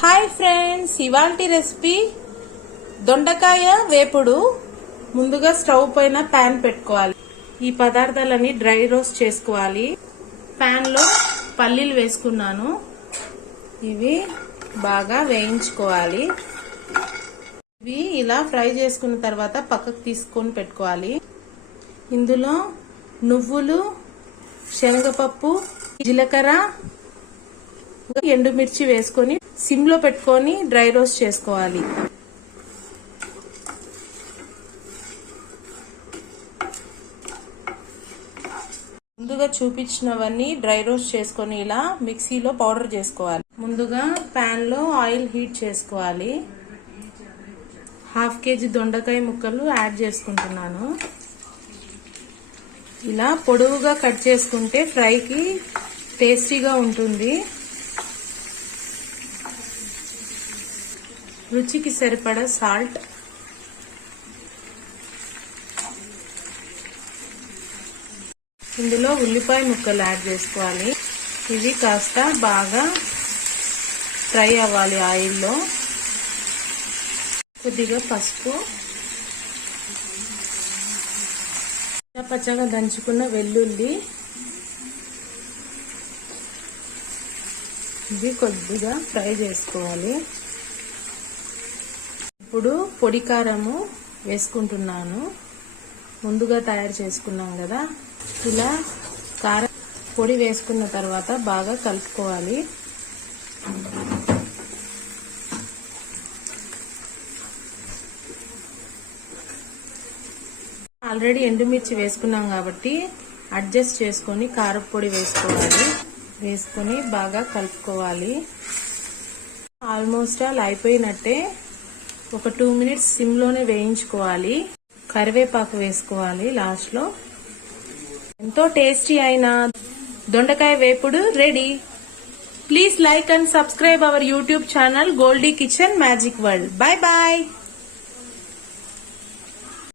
Hi friends, ఇవాల్టి recipe దొండకాయ వేపుడు. ముందుగా స్టవ్ పైన ప్యాన్ పెట్టుకోవాలి. ఈ పదార్థాలని డ్రై రోస్ట్ చేసుకోవాలి. ప్యాన్ లో పల్లీలు వేసుకున్నాను. ఇవి బాగా వేయించుకోవాలి. ఇవి ఇలా ఫ్రై చేసుకున్న తర్వాత పక్కకు తీసుకొని పెట్టుకోవాలి. ఇందులో నువ్వులు, శనగపప్పు, జీలకర్ర, ఎండుమిర్చి వేసుకొని సిమ్ లో పెట్టుకొని డ్రై రోస్ట్ చేసుకోవాలి. ముందుగా చూపించినవన్నీ డ్రై రోస్ట్ చేసుకొని ఇలా మిక్సీలో పౌడర్ చేసుకోవాలి. ముందుగా ప్యాన్ లో ఆయిల్ హీట్ చేసుకోవాలి. 1/2 kg దొండకాయ ముక్కలు యాడ్ చేసుకుంటున్నాను. ఇలా పొడవుగా కట్ చేసుకుంటే ఫ్రైకి టేస్టీగా ఉంటుంది. రుచికి సరిపడా సాల్ట్, ఇందులో ఉల్లిపాయ ముక్కలు యాడ్ చేసుకోవాలి. ఇవి కాస్త బాగా ఫ్రై అవ్వాలి ఆయిల్లో. కొద్దిగా పసుపు, పచ్చగా దంచుకున్న వెల్లుల్లి, ఇవి కొద్దిగా ఫ్రై చేసుకోవాలి. ఇప్పుడు పొడి కారము వేసుకుంటున్నాను. ముందుగా తయారు చేసుకున్నాం కదా, ఇలా కారం పొడి వేసుకున్న తర్వాత బాగా కలుపుకోవాలి. ఆల్రెడీ ఎండుమిర్చి వేసుకున్నాం కాబట్టి అడ్జస్ట్ చేసుకొని కారపొడి వేసుకోవాలి. వేసుకొని బాగా కలుపుకోవాలి. ఆల్మోస్ట్ ఆల్ అయిపోయినట్టే. ఒక 2 minutes సిమ్ లోనే వేయించుకోవాలి. కరివేపాకు వేసుకోవాలి లాస్ట్ లో. ఎంతో టేస్టీ అయిన దొండకాయ వేపుడు ready. Please like and subscribe our YouTube channel Goldie kitchen magic world. Bye bye.